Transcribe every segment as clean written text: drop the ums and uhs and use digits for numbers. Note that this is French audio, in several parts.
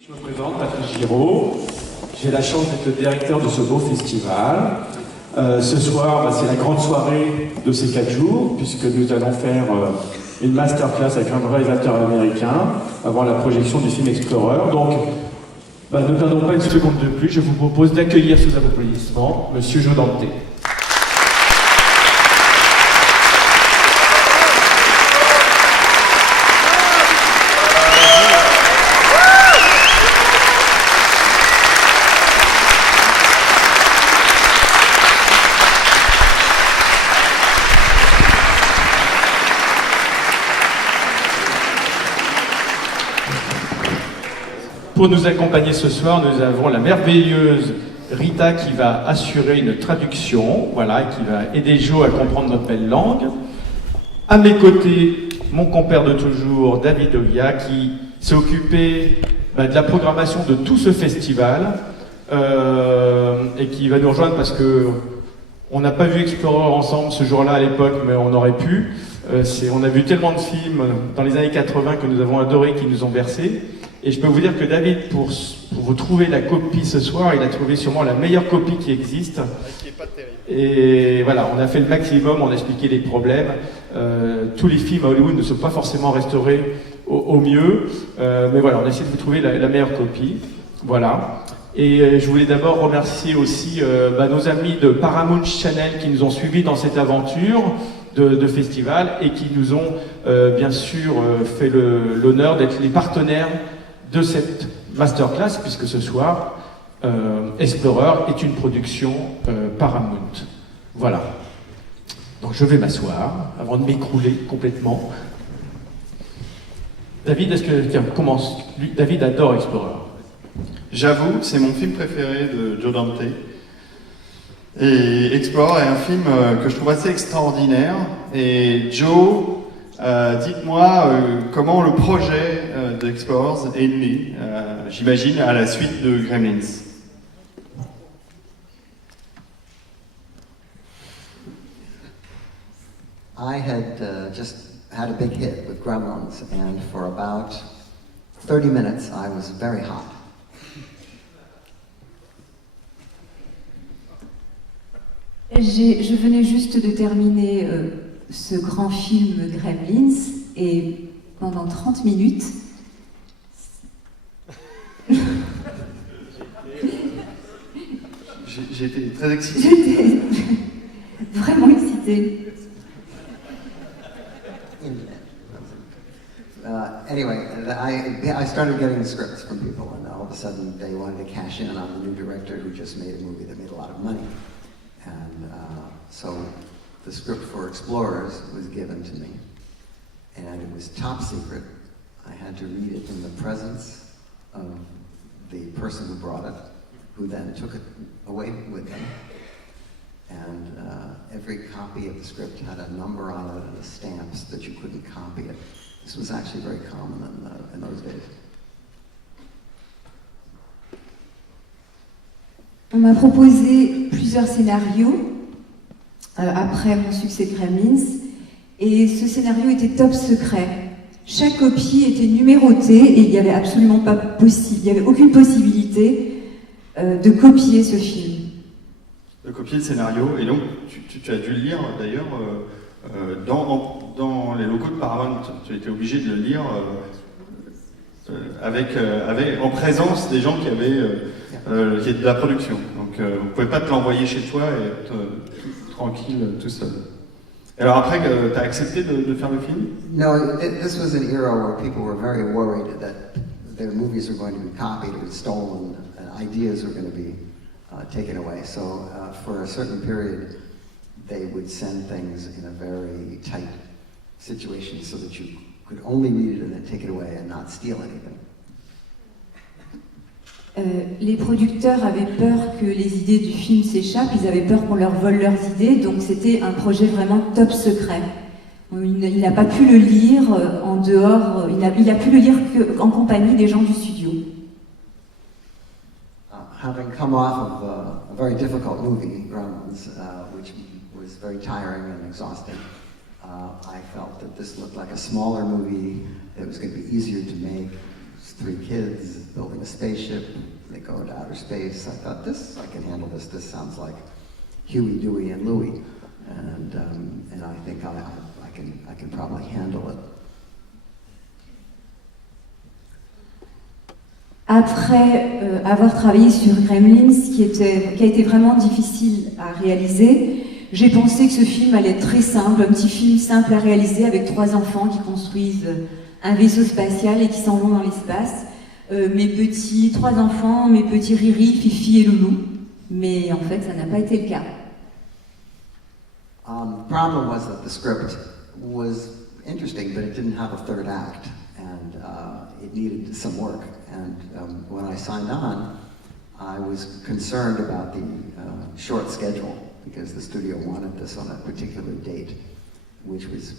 Je me présente, Patrice Giraud. J'ai la chance d'être le directeur de ce beau festival. Ce soir, c'est la grande soirée de ces 4 jours, puisque nous allons faire une masterclass avec un réalisateur américain avant la projection du film Explorer. Donc, ne perdons pas une seconde de plus. Je vous propose d'accueillir sous applaudissements Monsieur Joe Dante. Pour nous accompagner ce soir, nous avons la merveilleuse Rita qui va assurer une traduction, voilà, qui va aider Joe à comprendre notre belle langue. À mes côtés, mon compère de toujours, David Oya, qui s'est occupé de la programmation de tout ce festival et qui va nous rejoindre parce que on n'a pas vu Explorer ensemble ce jour-là à l'époque, mais on aurait pu. On a vu tellement de films dans les années 80 que nous avons adoré, qui nous ont bercés. Et je peux vous dire que David, pour vous trouver la copie ce soir, il a trouvé sûrement la meilleure copie qui existe. Qui est pas terrible. Et voilà, on a fait le maximum, on a expliqué les problèmes. Tous les films à Hollywood ne sont pas forcément restaurés au mieux. Mais voilà, on a essayé de vous trouver la meilleure copie. Voilà. Et je voulais d'abord remercier aussi nos amis de Paramount Channel qui nous ont suivis dans cette aventure de festival et qui nous ont bien sûr fait l'honneur d'être les partenaires de cette masterclass, puisque ce soir, Explorer est une production Paramount. Voilà. Donc je vais m'asseoir avant de m'écrouler complètement. David, tiens, commence. David adore Explorer. J'avoue, c'est mon film préféré de Joe Dante. Et Explorer est un film que je trouve assez extraordinaire. Et Joe, dites-moi comment le projet d'Explorers est né, j'imagine, à la suite de Gremlins. I had just had a big hit with Gremlins, and for about 30 minutes I was very hot. Je venais juste de terminer ce grand film Gremlins et pendant 30 minutes, J'ai été très excitée. j'étais vraiment excitée. Anyway, I started getting scripts from people, and all of a sudden they wanted to cash in on the new director who just made a movie that made a lot of money. And so the script for Explorers was given to me, and it was top secret. I had to read it in the presence of the person who brought it, who then took it away with them. And every copy of the script had a number on it and a stamp so that you couldn't copy it. This was actually very common in those days. On m'a proposé plusieurs scénarios après mon succès de Gremlins et ce scénario était top secret. Chaque copie était numérotée et il n'y avait absolument pas possible, il n'y avait aucune possibilité de copier ce film. De copier le scénario, et donc tu as dû le lire d'ailleurs dans les locaux de Paramount. Tu as été obligé de le lire en présence des gens qui étaient de la production. Donc vous ne pouvez pas te l'envoyer chez toi et être tranquille tout seul. Alors après, tu as accepté de faire le film? No, this was an era where people were very worried that their movies were going to be copied or stolen, and ideas were going to be taken away. So for a certain period, they would send things in a very tight situation so that you could only read it and then take it away and not steal anything. Les producteurs avaient peur que les idées du film s'échappent, ils avaient peur qu'on leur vole leurs idées, donc c'était un projet vraiment top secret. Il n'a pas pu le lire en dehors, il a pu le lire qu'en compagnie des gens du studio. Having come off of a very difficult movie, Gremlins, which was very tiring and exhausting, I felt that this looked like a smaller movie that was going to be easier to make, three kids building a spaceship. They go into outer space. I thought, I can handle this. This sounds like Huey, Dewey, and Louie, and I think I can probably handle it. Après avoir travaillé sur Gremlins, qui a été vraiment difficile à réaliser, j'ai pensé que ce film allait être très simple, un petit film simple à réaliser avec 3 enfants qui construisent un vaisseau spatial et qui s'en vont dans l'espace. Mes petits 3 enfants, mes petits Riri, Fifi et Loulou. Mais en fait, ça n'a pas été le cas. The problem was that the script was interesting, but it didn't have a third act, and it needed some work. And when I signed on, I was concerned about the short schedule, because the studio wanted this on a particular date, which was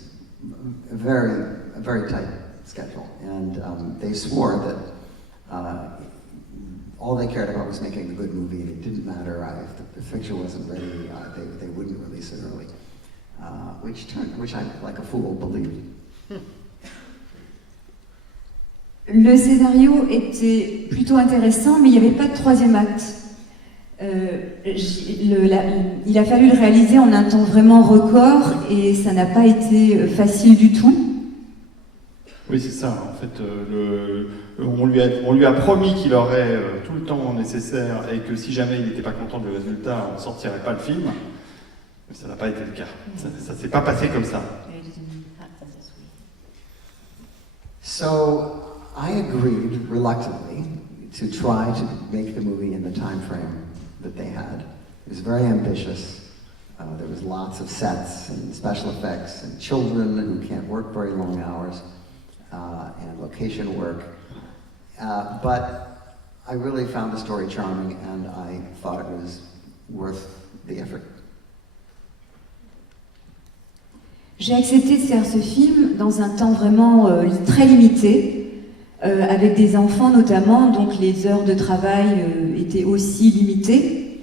a very tight schedule. And they swore that all they cared about was making a good movie, and it didn't matter if the picture wasn't ready, they wouldn't release it early, which I, like a fool, believed. Le scénario était plutôt intéressant, mais il n'y avait pas de 3e acte. Il a fallu le réaliser en un temps vraiment record, et ça n'a pas été facile du tout. Oui, c'est ça. En fait, on lui a promis qu'il aurait tout le temps nécessaire et que si jamais il n'était pas content du résultat, on ne sortirait pas le film. Mais ça n'a pas été le cas. Ça ne s'est pas passé comme ça. So I agreed reluctantly to try to make the movie in the time frame that they had. It was very ambitious. There was lots of sets and special effects and children who can't work very long hours. And location work, but I really found the story charming, and I thought it was worth the effort. J'ai accepté de faire ce film dans un temps vraiment très limité, avec des enfants notamment, donc les heures de travail étaient aussi limitées.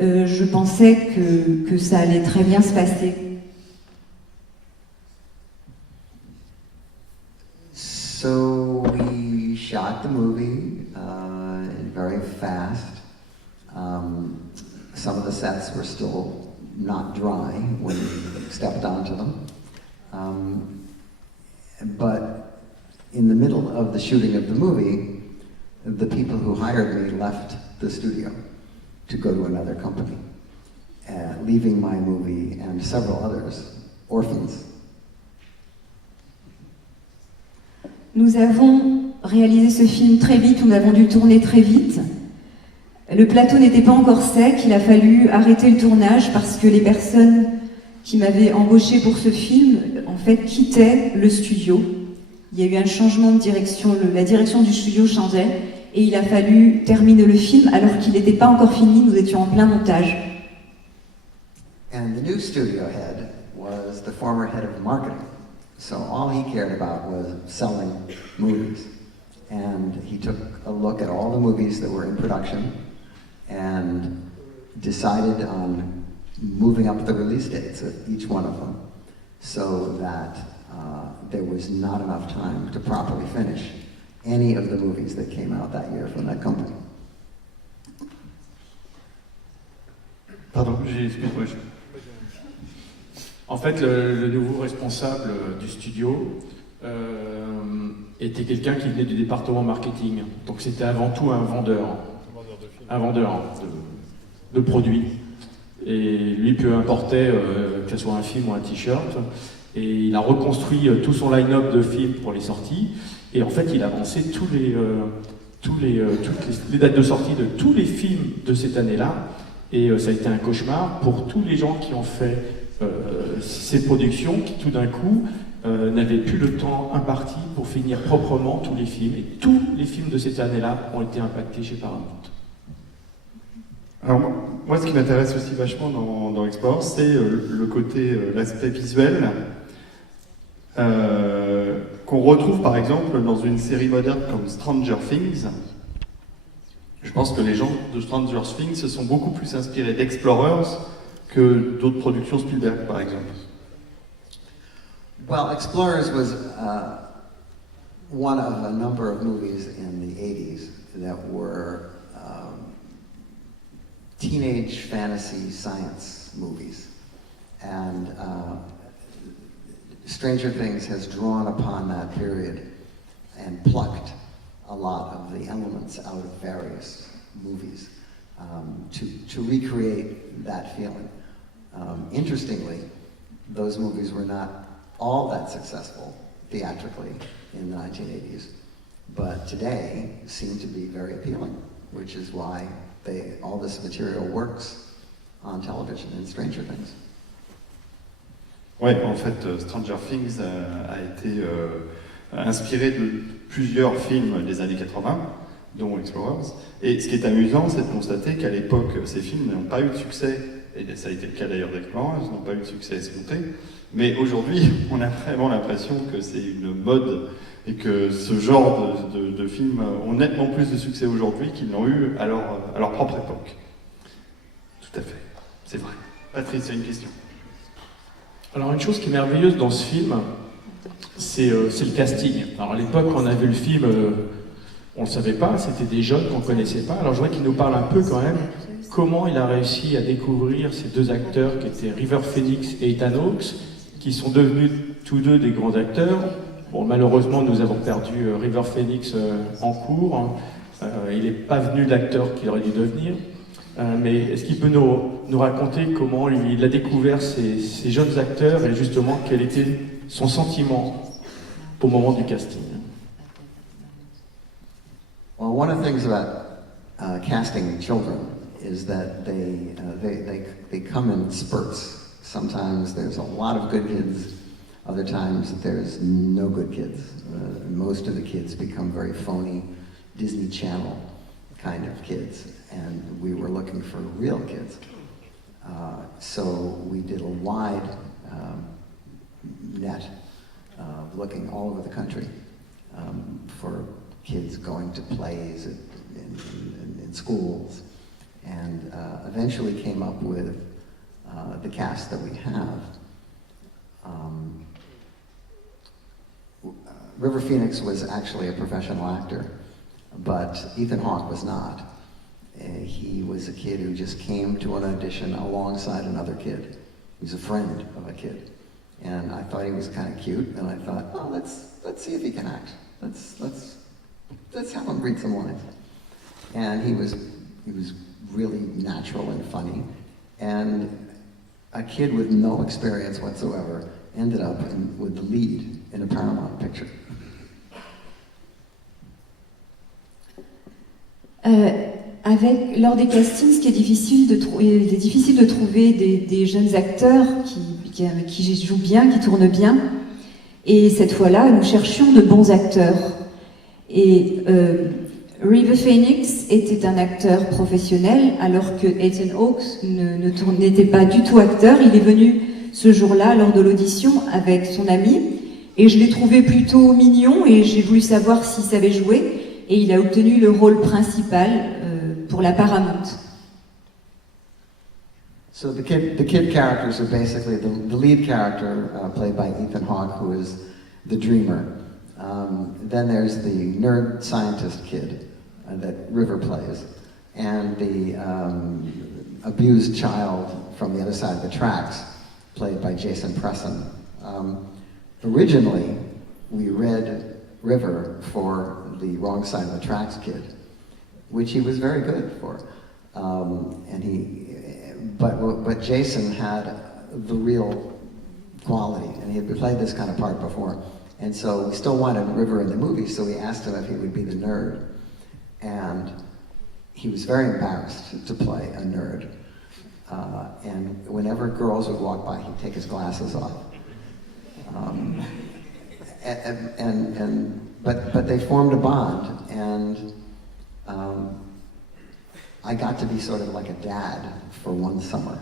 Je pensais que ça allait très bien se passer. So we shot the movie very fast. Some of the sets were still not dry when we stepped onto them. But in the middle of the shooting of the movie, the people who hired me left the studio to go to another company, leaving my movie and several others orphans. Nous avons réalisé ce film très vite, nous avons dû tourner très vite. Le plateau n'était pas encore sec, il a fallu arrêter le tournage parce que les personnes qui m'avaient embauché pour ce film, en fait, quittaient le studio. Il y a eu un changement de direction, la direction du studio changeait, et il a fallu terminer le film alors qu'il n'était pas encore fini, nous étions en plein montage. And the new studio head was the former head of marketing. So all he cared about was selling movies. And he took a look at all the movies that were in production and decided on moving up the release dates of each one of them so that there was not enough time to properly finish any of the movies that came out that year from that company. Pardon, excuse-moi. En fait, le nouveau responsable du studio était quelqu'un qui venait du département marketing. Donc c'était avant tout un vendeur de produits. Et lui, peu importait que ce soit un film ou un t-shirt. Et il a reconstruit tout son line-up de films pour les sorties. Et en fait, il avançait toutes les dates de sortie de tous les films de cette année-là. Et ça a été un cauchemar pour tous les gens qui ont fait ces productions, qui tout d'un coup n'avaient plus le temps imparti pour finir proprement tous les films. Et tous les films de cette année-là ont été impactés chez Paramount. Alors moi, ce qui m'intéresse aussi vachement dans Explorers, c'est le côté, l'aspect visuel, qu'on retrouve par exemple dans une série moderne comme Stranger Things. Je pense que les gens de Stranger Things se sont beaucoup plus inspirés d'Explorers que d'autres productions Spielberg, par exemple. Well, Explorers one of a number of movies in the 80s that were teenage fantasy science movies. And Stranger Things has drawn upon that period and plucked a lot of the elements out of various movies to recreate that feeling. Interestingly, those movies were not all that successful theatrically in the 1980s, but today seem to be very appealing, which is why all this material works on television in Stranger Things. Ouais, en fait, Stranger Things a été inspiré de plusieurs films des années 80, dont Explorers. Et ce qui est amusant, c'est de constater qu'à l'époque, ces films n'ont pas eu de succès, et ça a été le cas d'ailleurs d'Explorers, n'ont pas eu de succès escompté. Mais aujourd'hui, on a vraiment l'impression que c'est une mode et que ce genre de films ont nettement plus de succès aujourd'hui qu'ils n'ont eu à leur propre époque. Tout à fait, c'est vrai. Patrice, il y a une question. Alors une chose qui est merveilleuse dans ce film, c'est le casting. Alors à l'époque, quand on a vu le film, on ne le savait pas, c'était des jeunes qu'on ne connaissait pas. Alors je voudrais qu'il nous parle un peu quand même comment il a réussi à découvrir ces deux acteurs qui étaient River Phoenix et Ethan Hawke, qui sont devenus tous deux des grands acteurs. Bon, malheureusement, nous avons perdu River Phoenix en cours. Il n'est pas venu l'acteur qu'il aurait dû devenir. Mais est-ce qu'il peut nous raconter comment il a découvert ces jeunes acteurs et justement quel était son sentiment au moment du casting? Well, one of the things about casting children is that they come in spurts. Sometimes there's a lot of good kids, other times there's no good kids. Most of the kids become very phony Disney Channel kind of kids, and we were looking for real kids. So we did a wide net looking all over the country for kids going to plays in schools, and eventually came up with the cast that we have. River Phoenix was actually a professional actor, but Ethan Hawke was not. He was a kid who just came to an audition alongside another kid. He was a friend of a kid. And I thought he was kind of cute, and I thought, oh, let's see if he can act. Let's have him read some lines. And he was really natural and funny. And a kid with no experience whatsoever ended up with the lead in a Paramount picture. Lors des castings, ce qui est difficile de trouver des jeunes acteurs qui jouent bien, qui tournent bien. Et cette fois-là, nous cherchions de bons acteurs. Et River Phoenix était un acteur professionnel, alors que Ethan Hawke n'était pas du tout acteur. Il est venu ce jour-là, lors de l'audition, avec son ami. Et je l'ai trouvé plutôt mignon, et j'ai voulu savoir s'il savait jouer. Et il a obtenu le rôle principal pour la Paramount. So the kid characters are basically the lead character played by Ethan Hawke, who is the dreamer. Then there's the nerd scientist kid that River plays, and the abused child from the other side of the tracks, played by Jason Presson. Originally, we read River for the wrong side of the tracks kid, which he was very good for, but Jason had the real quality, and he had played this kind of part before, and so we still wanted River in the movie, so we asked him if he would be the nerd, and he was very embarrassed to play a nerd, and whenever girls would walk by, he'd take his glasses off. But they formed a bond, and I got to be sort of like a dad for one summer.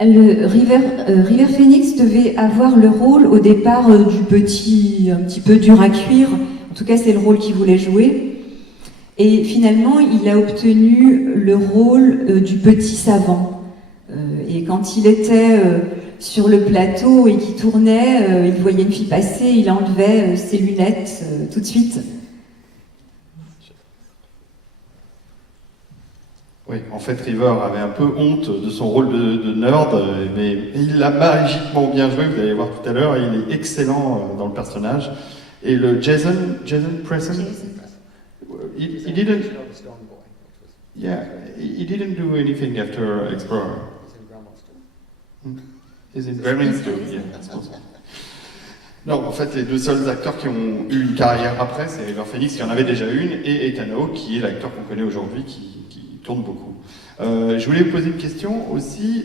River Phoenix devait avoir le rôle au départ du petit, un petit peu dur à cuire. En tout cas, c'est le rôle qu'il voulait jouer. Et finalement, il a obtenu le rôle du petit savant. Et quand il était sur le plateau et qui tournait, il voyait une fille passer, il enlevait ses lunettes tout de suite. Oui, en fait, River avait un peu honte de son rôle de nerd, mais il l'a magiquement bien joué, vous allez voir tout à l'heure, il est excellent dans le personnage. Et le Jason Presson, he didn't, yeah, he didn't do anything after Explorer. He's in Gremlins too, yeah, that's possible. Non, en fait, les deux seuls acteurs qui ont eu une carrière après, c'est River Phoenix qui en avait déjà une, et Ethan Hawke, qui est l'acteur qu'on connaît aujourd'hui, qui tourne beaucoup. Je voulais vous poser une question aussi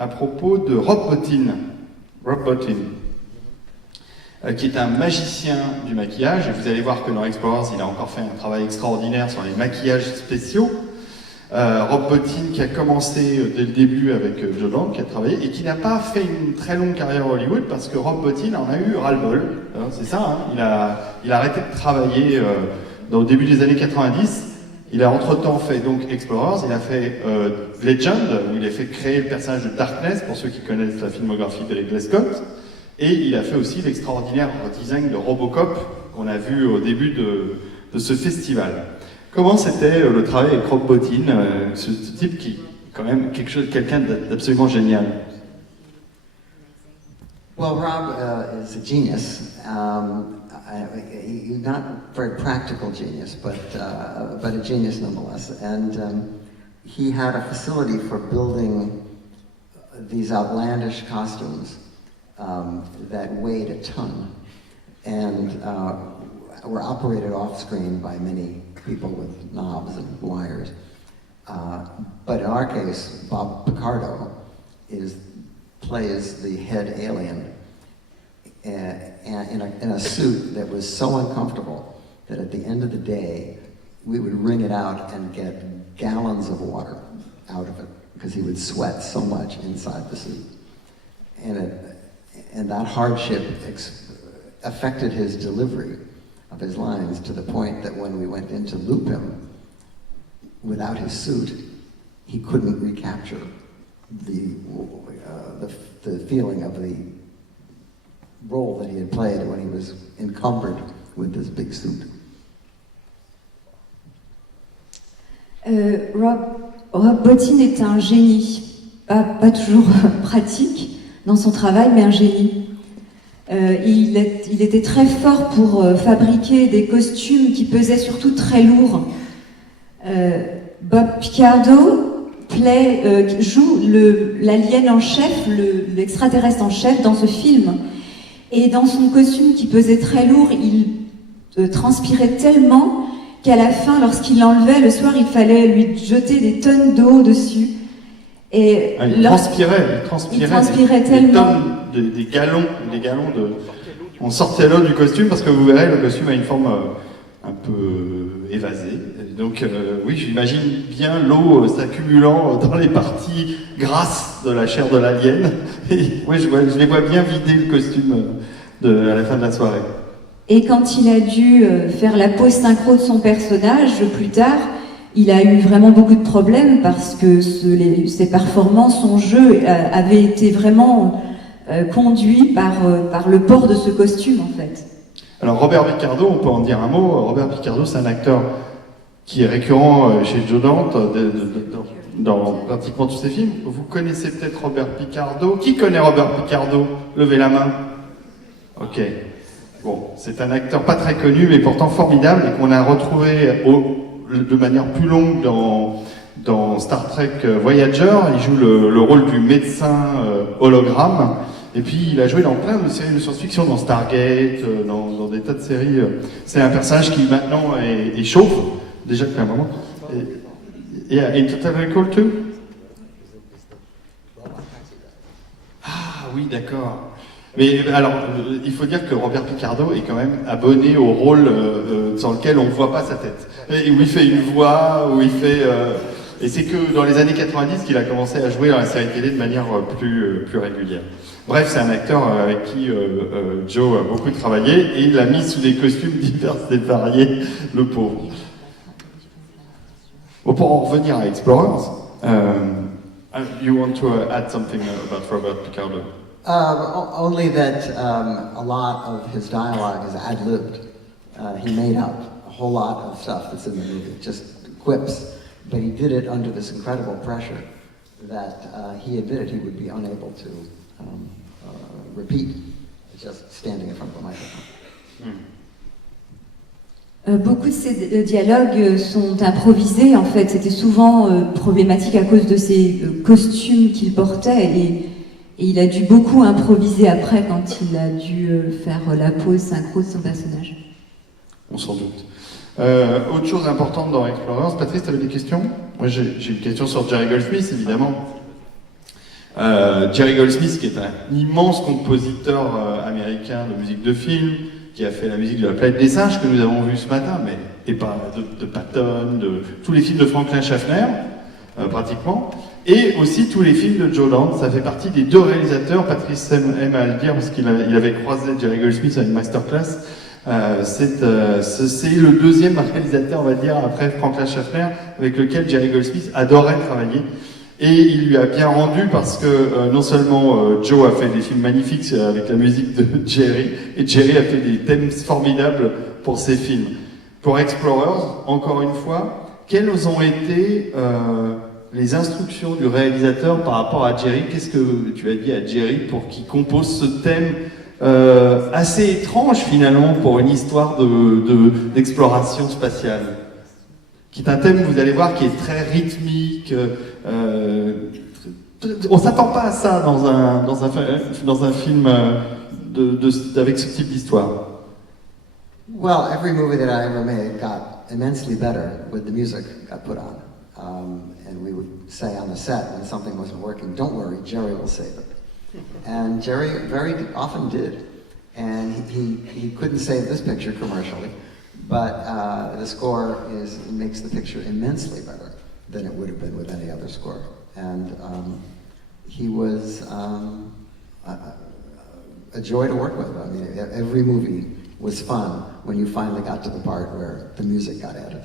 à propos de Rob Bottin. Rob Bottin, qui est un magicien du maquillage, et vous allez voir que dans Explorers, il a encore fait un travail extraordinaire sur les maquillages spéciaux. Rob Bottin qui a commencé dès le début avec Joe Dante, qui a travaillé, et qui n'a pas fait une très longue carrière à Hollywood, parce que Rob Bottin en a eu ras-le-bol. C'est ça, hein, il a arrêté de travailler au début des années 90. Il a entre-temps fait donc Explorers, il a fait Legend, où il a fait créer le personnage de Darkness, pour ceux qui connaissent la filmographie de Ridley Scott, et il a fait aussi l'extraordinaire design de Robocop, qu'on a vu au début de ce festival. Comment c'était le travail avec Rob Bottin, ce type qui est quand même quelqu'un d'absolument génial? Well, Rob is a genius. He's not a very practical genius, but a genius nonetheless. And he had a facility for building these outlandish costumes that weighed a ton, and were operated off-screen by many people with knobs and wires. But in our case, Bob Picardo plays the head alien in a suit that was so uncomfortable that at the end of the day, we would wring it out and get gallons of water out of it because he would sweat so much inside the suit. And that hardship affected his delivery of his lines to the point that when we went in to loop him without his suit, he couldn't recapture the feeling of the role that he had played when he was encumbered with this big suit. Rob Bottin est un génie, pas toujours pratique dans son travail, mais un génie. Il était très fort pour fabriquer des costumes qui pesaient surtout très lourd. Bob Picardo joue l'alien en chef, l'extraterrestre en chef dans ce film. Et dans son costume qui pesait très lourd, il transpirait tellement qu'à la fin, lorsqu'il l'enlevait, le soir, il fallait lui jeter des tonnes d'eau dessus. Et il transpirait tellement. Des galons de... On sortait l'eau du costume parce que vous verrez, le costume a une forme un peu évasée. Donc oui, j'imagine bien l'eau s'accumulant dans les parties grasses de la chair de l'alien. Et oui, je les vois bien vider le costume à la fin de la soirée. Et quand il a dû faire la pose synchro de son personnage, plus tard, il a eu vraiment beaucoup de problèmes parce que ses performances, son jeu avait été vraiment conduit par le port de ce costume en fait. Alors Robert Picardo, on peut en dire un mot. Robert Picardo, c'est un acteur qui est récurrent chez Joe Dante dans pratiquement tous ses films. Vous connaissez peut-être Robert Picardo. Qui connaît Robert Picardo? Levez la main. Ok. Bon, c'est un acteur pas très connu, mais pourtant formidable, et qu'on a retrouvé de manière plus longue dans Star Trek Voyager. Il joue le rôle du médecin hologramme. Et puis il a joué dans plein de séries de science-fiction, dans Stargate, dans des tas de séries. C'est un personnage qui maintenant est chauve, déjà depuis un moment. Et in Total Recall too? Ah oui, d'accord. Mais alors, il faut dire que Robert Picardo est quand même abonné au rôle sur lequel on ne voit pas sa tête. Et où il fait une voix, où il fait... et c'est que dans les années 90 qu'il a commencé à jouer dans la série télé de manière plus régulière. Bref, c'est un acteur avec qui Joe a beaucoup travaillé, et il l'a mis sous des costumes divers et variés, le pauvre. Bon, pour en revenir à Explorers, you want to add something about Robert Picardo? Only that a lot of his dialogue is ad-libbed. He made up a whole lot of stuff that's in the movie, just quips. But he did it under this incredible pressure that he admitted he would be unable to repeat, just standing in front of a microphone. Beaucoup de ces dialogues sont improvisés, en fait. C'était souvent problématique à cause de ces costumes qu'il portait et il a dû beaucoup improviser après quand il a dû faire la pause synchro de son personnage. On s'en doute. Autre chose importante dans Explorers, Patrice, tu avais des questions? Moi j'ai une question sur Jerry Goldsmith, évidemment. Jerry Goldsmith, qui est un immense compositeur américain de musique de film, qui a fait la musique de La Planète des Singes que nous avons vu ce matin, mais et pas de Patton, de tous les films de Franklin Schaffner, pratiquement, et aussi tous les films de Joe Dante. Ça fait partie des deux réalisateurs. Patrice aime à le dire parce qu'il avait croisé Jerry Goldsmith à une masterclass. C'est le deuxième réalisateur, on va dire, après Franklin Schaffner, avec lequel Jerry Goldsmith adorait travailler. Et il lui a bien rendu parce que non seulement Joe a fait des films magnifiques avec la musique de Jerry, et Jerry a fait des thèmes formidables pour ses films. Pour Explorers, encore une fois, quelles ont été les instructions du réalisateur par rapport à Jerry? Qu'est-ce que tu as dit à Jerry pour qu'il compose ce thème assez étrange finalement pour une histoire d'exploration spatiale, qui est un thème, vous allez voir, qui est très rythmique. On s'attend pas à ça dans un film avec ce type d'histoire. Well, every movie that I ever made got immensely better with the music got put on. And we would say on the set when something wasn't working, don't worry, Jerry will save it. And Jerry very often did. And he couldn't save this picture commercially, but the score makes the picture immensely better than it would have been with any other score. And he was a joy to work with. I mean, every movie was fun when you finally got to the part where the music got added.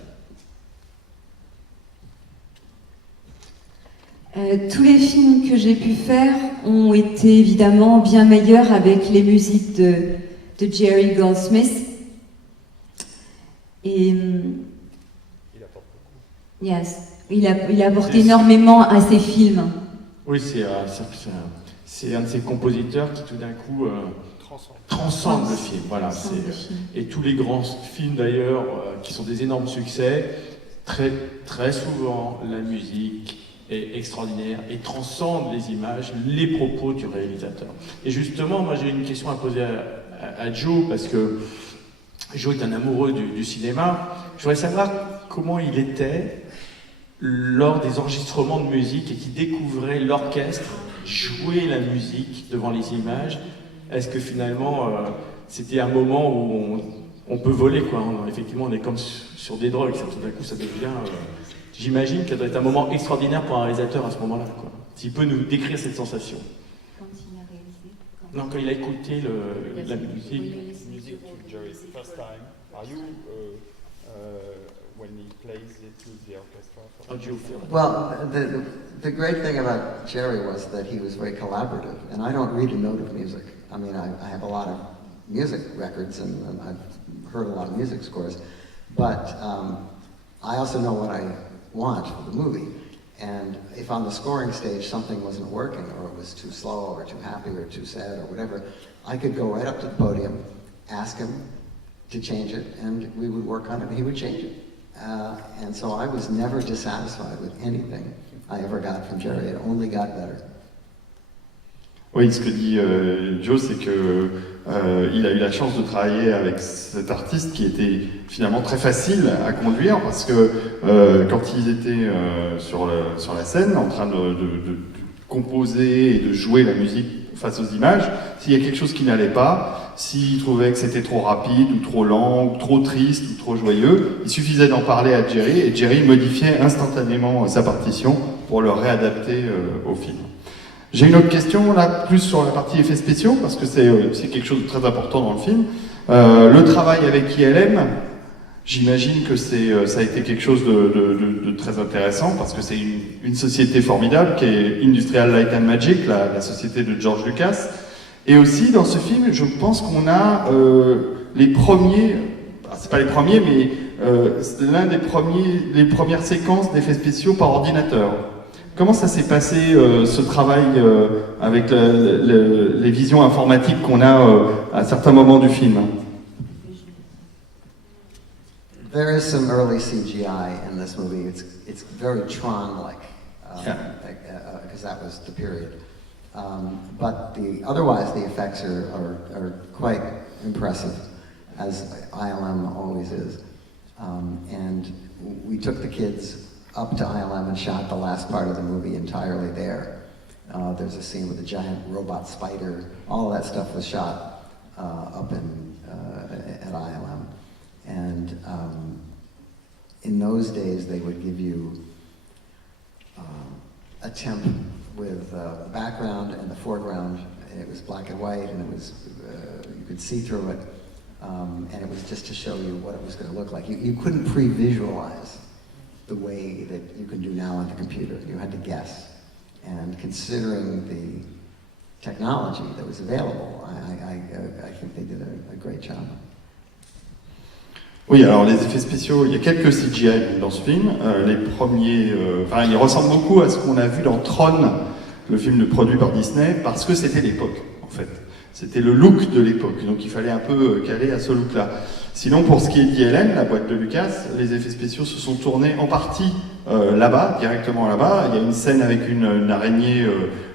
Tous les films que j'ai pu faire ont été évidemment bien meilleurs avec les musiques de Jerry Goldsmith. Et il a apporté énormément à ses films. Oui, c'est un de ces compositeurs qui tout d'un coup transcende le film. Voilà, et tous les grands films d'ailleurs qui sont des énormes succès, très souvent la musique est extraordinaire et transcende les images, les propos du réalisateur. Et justement, moi j'ai une question à poser à Joe, parce que Joe est un amoureux du cinéma. Je voudrais savoir comment il était lors des enregistrements de musique et qu'il découvrait l'orchestre jouer la musique devant les images. Est-ce que finalement c'était un moment où on peut voler, quoi. Effectivement, on est comme sur des drogues. Tout d'un coup, ça devient... J'imagine que ça doit être un moment extraordinaire pour un réalisateur à ce moment-là, quoi. S'il peut nous décrire cette sensation. Quand il a réalisé. Non, quand il a écouté la musique. Music to Jerry first time. Are you when he plays it to the orchestra? How do you feel? Well, the great thing about Jerry was that he was very collaborative, and I don't read a note of music. I mean, I have a lot of music records, and I've heard a lot of music scores, but I also know what I want for the movie. And if on the scoring stage something wasn't working, or it was too slow, or too happy, or too sad, or whatever, I could go right up to the podium, ask him to change it, and we would work on it, and he would change it. And so I was never dissatisfied with anything I ever got from Jerry. It only got better. Oui, ce que dit Joe, c'est que il a eu la chance de travailler avec cet artiste qui était finalement très facile à conduire, parce que quand ils étaient sur la scène en train de composer et de jouer la musique face aux images, s'il y a quelque chose qui n'allait pas, s'il trouvait que c'était trop rapide ou trop lent ou trop triste ou trop joyeux, il suffisait d'en parler à Jerry et Jerry modifiait instantanément sa partition pour le réadapter au film. J'ai une autre question, là, plus sur la partie effets spéciaux, parce que c'est quelque chose de très important dans le film. Le travail avec ILM, j'imagine que ça a été quelque chose de très intéressant, parce que c'est une société formidable, qui est Industrial Light and Magic, la société de George Lucas. Et aussi dans ce film, je pense qu'on a les premiers, c'est pas les premiers, mais c'est les premières séquences d'effets spéciaux par ordinateur. Comment ça s'est passé ce travail avec les visions informatiques qu'on a à certains moments du film? There is some early CGI in this movie. It's very Tron-like, because that was the period. But otherwise the effects are quite impressive, as ILM always is. And we took the kids up to ILM and shot the last part of the movie entirely there. There's a scene with a giant robot spider. All of that stuff was shot up at ILM. And in those days, they would give you a temp with the background and the foreground, and it was black and white, and it was you could see through it, and it was just to show you what it was going to look like. You couldn't pre-visualize the way that you can do now on the computer. You had to guess. And considering the technology that was available, I think they did a great job. Oui, alors les effets spéciaux, il y a quelques CGI dans ce film. Les premiers, ils ressemblent beaucoup à ce qu'on a vu dans Tron, le film produit par Disney, parce que c'était l'époque, en fait. C'était le look de l'époque, donc il fallait un peu caler à ce look-là. Sinon, pour ce qui est d'ILM, la boîte de Lucas, les effets spéciaux se sont tournés en partie là-bas, directement là-bas. Il y a une scène avec une araignée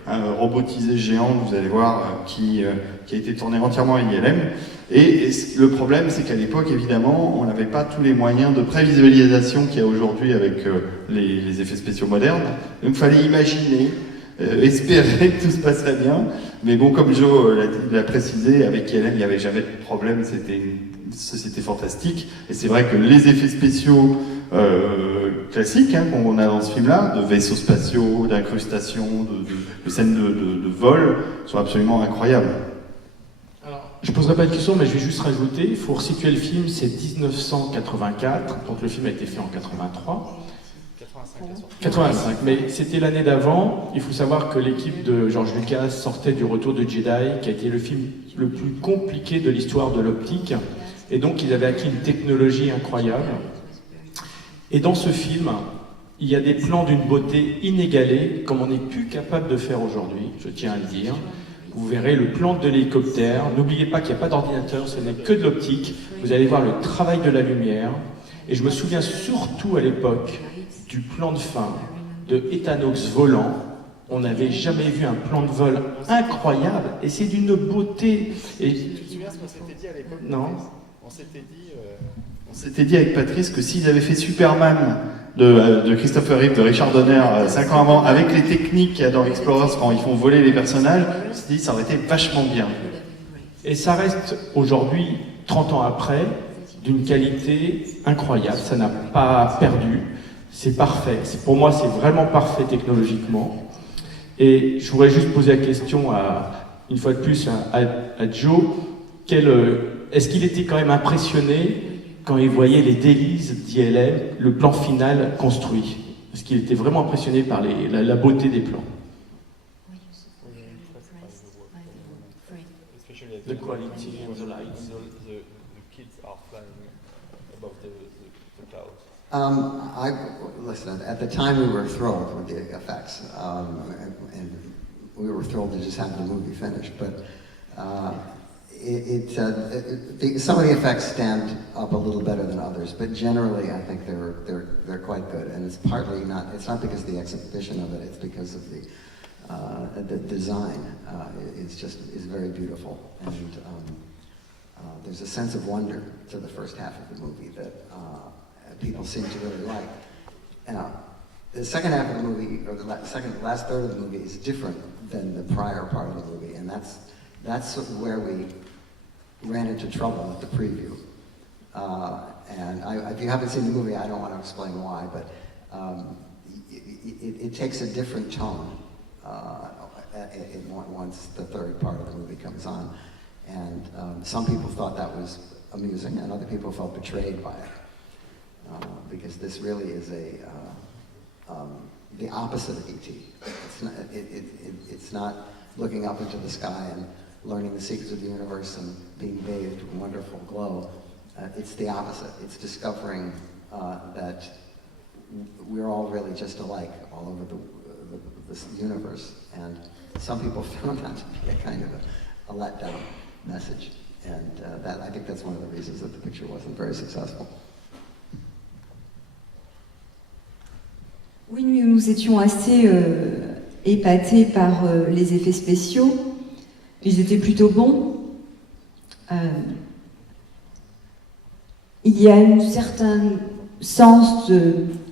robotisée géante, vous allez voir, qui a été tournée entièrement à ILM. Et le problème, c'est qu'à l'époque, évidemment, on n'avait pas tous les moyens de prévisualisation qu'il y a aujourd'hui avec les effets spéciaux modernes. Donc il fallait imaginer, espérer que tout se passerait bien. Mais bon, comme Joe l'a précisé, avec ILM, il n'y avait jamais de problème, c'était une société fantastique. Et c'est vrai que les effets spéciaux classiques qu'on a dans ce film-là, de vaisseaux spatiaux, d'incrustations, de scènes de vol, sont absolument incroyables. Je ne poserai pas de questions, mais je vais juste rajouter, il faut resituer le film, c'est 1984, donc le film a été fait en 83. 85, mais c'était l'année d'avant. Il faut savoir que l'équipe de George Lucas sortait du Retour de Jedi, qui a été le film le plus compliqué de l'histoire de l'optique, et donc ils avaient acquis une technologie incroyable. Et dans ce film, il y a des plans d'une beauté inégalée, comme on n'est plus capable de faire aujourd'hui, je tiens à le dire. Vous verrez le plan de l'hélicoptère. N'oubliez pas qu'il n'y a pas d'ordinateur, ce n'est que de l'optique. Vous allez voir le travail de la lumière. Et je me souviens surtout à l'époque du plan de fin de Ethanox volant. On n'avait jamais vu un plan de vol incroyable. Et c'est d'une beauté. Et... Tu te souviens ce qu'on s'était dit à l'époque? Non. On s'était dit avec Patrice que s'ils avaient fait Superman de Christopher Reeve, de Richard Donner 5 ans avant, avec les techniques qu'il y a dans Explorers quand ils font voler les personnages, on s'est dit ça aurait été vachement bien. Et ça reste aujourd'hui, 30 ans après, d'une qualité incroyable. Ça n'a pas perdu. C'est parfait. Pour moi, c'est vraiment parfait technologiquement. Et je voudrais juste poser la question, une fois de plus, à Joe. Est-ce qu'il était quand même impressionné quand il voyait les délices d'ILM, le plan final construit? Est-ce qu'il était vraiment impressionné par la beauté des plans? The quality of the lights. The kids are flying above the clouds. Listen, at the time we were thrilled with the effects, and we were thrilled to just have the movie finished, but some of the effects stand up a little better than others, but generally I think they're quite good, and it's not because of the exhibition of it, it's because of the design is very beautiful, and there's a sense of wonder to the first half of the movie that people seem to really like. Now, the second half of the movie, or the last third of the movie, is different than the prior part of the movie, and that's where we ran into trouble with the preview. And if you haven't seen the movie, I don't want to explain why, but it takes a different tone once the third part of the movie comes on. And some people thought that was amusing, and other people felt betrayed by it. Because this really is the opposite of E.T. It's not looking up into the sky and learning the secrets of the universe and being bathed in wonderful glow. It's the opposite. It's discovering that we're all really just alike all over this universe. And some people found that to be a kind of a letdown message. And I think that's one of the reasons that the picture wasn't very successful. Oui, nous étions assez épatés par les effets spéciaux. Ils étaient plutôt bons. Il y a un certain sens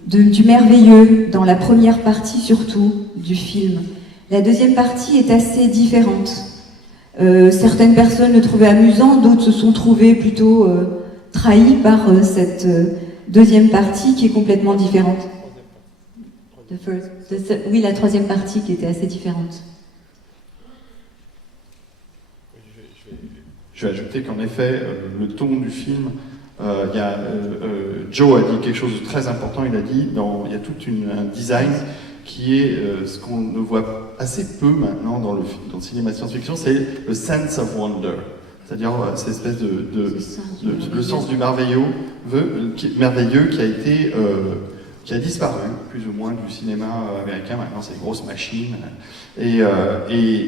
du merveilleux dans la première partie surtout du film. La deuxième partie est assez différente. Certaines personnes le trouvaient amusant, d'autres se sont trouvées plutôt trahies par cette deuxième partie qui est complètement différente. Oui, la troisième partie qui était assez différente. Je vais ajouter qu'en effet, le ton du film, Joe a dit quelque chose de très important. Il a dit, il y a tout un design qui est ce qu'on ne voit assez peu maintenant dans le cinéma de science-fiction, c'est le sense of wonder. C'est-à-dire cette espèce le sens du merveilleux qui a disparu, plus ou moins, du cinéma américain. Maintenant, c'est des grosses machines. Et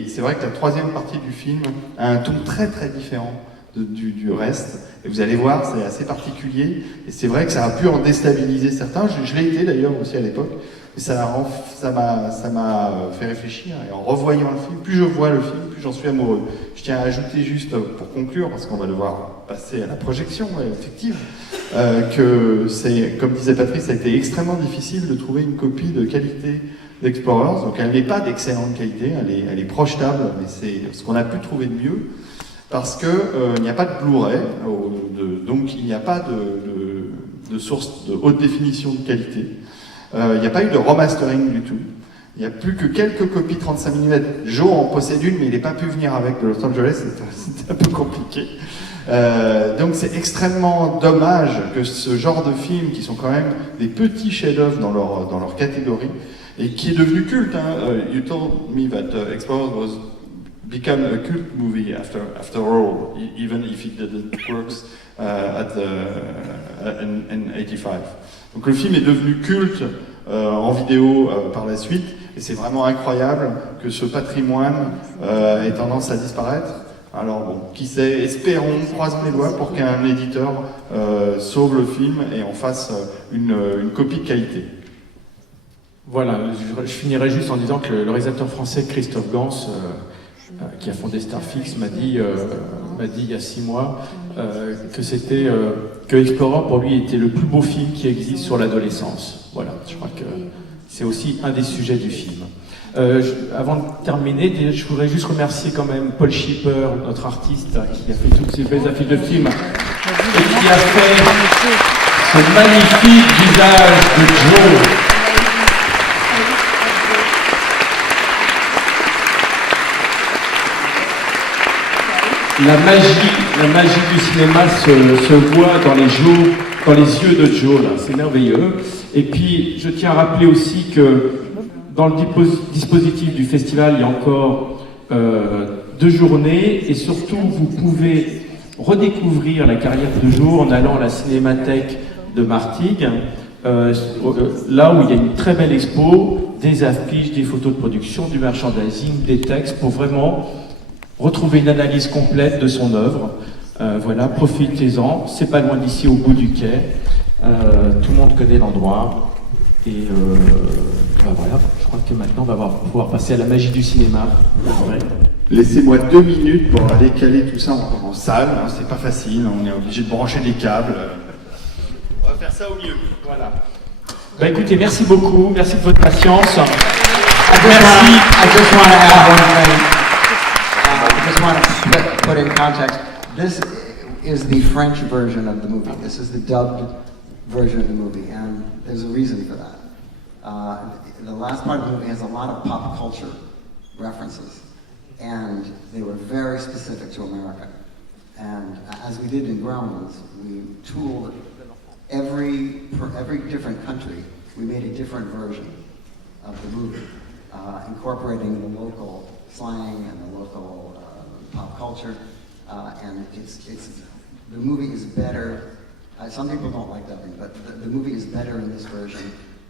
c'est vrai que la troisième partie du film a un ton très très différent du reste. Et vous allez voir, c'est assez particulier. Et c'est vrai que ça a pu en déstabiliser certains. Je l'ai été d'ailleurs aussi à l'époque. Et ça m'a fait réfléchir. Et en revoyant le film, plus je vois le film, plus j'en suis amoureux. Je tiens à ajouter juste pour conclure, parce qu'on va devoir passer à la projection effective, que c'est, comme disait Patrice, ça a été extrêmement difficile de trouver une copie de qualité d'Explorers. Donc elle n'est pas d'excellente qualité, elle est projetable, mais c'est ce qu'on a pu trouver de mieux, parce que il n'y a pas de Blu-ray, donc il n'y a pas de source de haute définition de qualité. Il n'y a pas eu de remastering du tout. Il n'y a plus que quelques copies 35 mm. Joe en possède une, mais il n'a pas pu venir avec de Los Angeles, c'était un peu compliqué. Donc c'est extrêmement dommage que ce genre de films, qui sont quand même des petits chefs-d'œuvre dans leur catégorie, et qui est devenu culte. You told me that Explorers was become a cult movie after all, even if it didn't work in 85. Donc le film est devenu culte en vidéo par la suite, et c'est vraiment incroyable que ce patrimoine ait tendance à disparaître. Alors bon, qui sait, espérons, croisons les doigts pour qu'un éditeur sauve le film et en fasse une copie de qualité. Voilà, je finirai juste en disant que le réalisateur français Christophe Gans, qui a fondé Starfix, m'a dit il y a 6 mois que Explorer pour lui était le plus beau film qui existe sur l'adolescence. Voilà, je crois que c'est aussi un des sujets du film. Avant de terminer, je voudrais juste remercier quand même Paul Schipper, notre artiste, qui a fait toutes ces belles affiches de films et qui a fait ce magnifique visage de Joe. La magie du cinéma se voit dans les yeux de Joe, là, c'est merveilleux. Et puis, je tiens à rappeler aussi que dans le dispositif du festival, il y a encore 2 journées, et surtout, vous pouvez redécouvrir la carrière de Joe en allant à la Cinémathèque de Martigues, là où il y a une très belle expo, des affiches, des photos de production, du merchandising, des textes, pour vraiment retrouver une analyse complète de son œuvre. Voilà, profitez-en, c'est pas loin d'ici, au bout du quai. Tout le monde connaît l'endroit. Et voilà, je crois que maintenant on va pouvoir passer à la magie du cinéma. Ouais. Laissez-moi 2 minutes pour aller caler tout ça en salle. C'est pas facile, on est obligé de brancher les câbles. On va faire ça au mieux. Voilà. Bah écoutez, merci beaucoup, merci de votre patience. I just want to put in context. This is the French version of the movie. This is the dubbed version of the movie, and there's a reason for that. The last part of the movie has a lot of pop culture references, and they were very specific to America. And as we did in Gremlins, we tooled every different country. We made a different version of the movie, incorporating the local slang and the local pop culture, and the movie is better. Some people don't like dubbing, but the movie is better in this version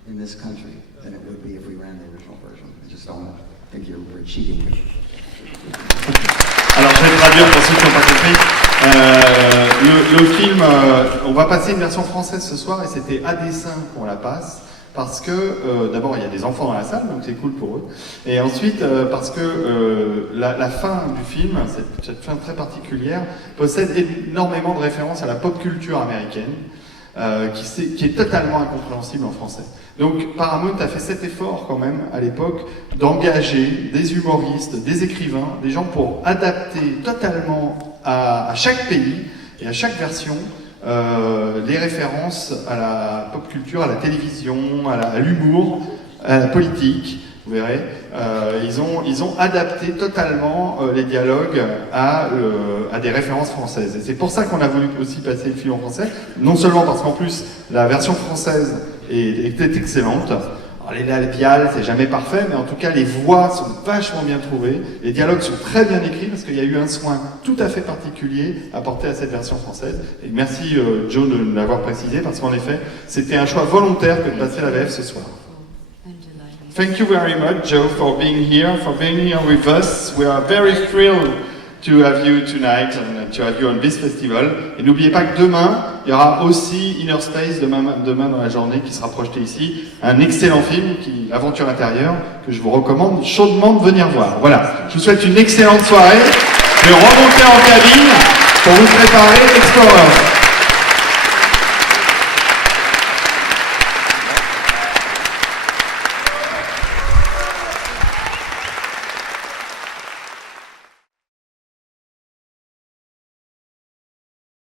in this country than it would be if we ran the original version. I just don't think you're cheating. Alors je vais traduire pour ceux qui n'ont pas compris. Le film, on va passer une version française ce soir et c'était à dessein qu'on la passe. Parce que, d'abord, il y a des enfants dans la salle, donc c'est cool pour eux. Et ensuite, parce que la fin du film, cette fin très particulière, possède énormément de références à la pop culture américaine, qui est totalement incompréhensible en français. Donc Paramount a fait cet effort quand même, à l'époque, d'engager des humoristes, des écrivains, des gens pour adapter totalement à chaque pays et à chaque version les références à la pop culture, à la télévision, à l'humour, à la politique, vous verrez. Ils ont adapté totalement les dialogues à des références françaises. Et c'est pour ça qu'on a voulu aussi passer le film en français, non seulement parce qu'en plus la version française était excellente. Alors, les labiales, c'est jamais parfait, mais en tout cas, les voix sont vachement bien trouvées. Les dialogues sont très bien écrits parce qu'il y a eu un soin tout à fait particulier apporté à cette version française. Et merci Joe de l'avoir précisé parce qu'en effet, c'était un choix volontaire que de passer la VF ce soir. Thank you very much, Joe, for being here with us. We are very thrilled to have you tonight and to have you on this festival. Et n'oubliez pas que demain, il y aura aussi Inner Space, demain dans la journée, qui sera projeté ici. Un excellent film, Aventure intérieure, que je vous recommande chaudement de venir voir. Voilà, je vous souhaite une excellente soirée. Je vais remonter en cabine pour vous préparer Explorers.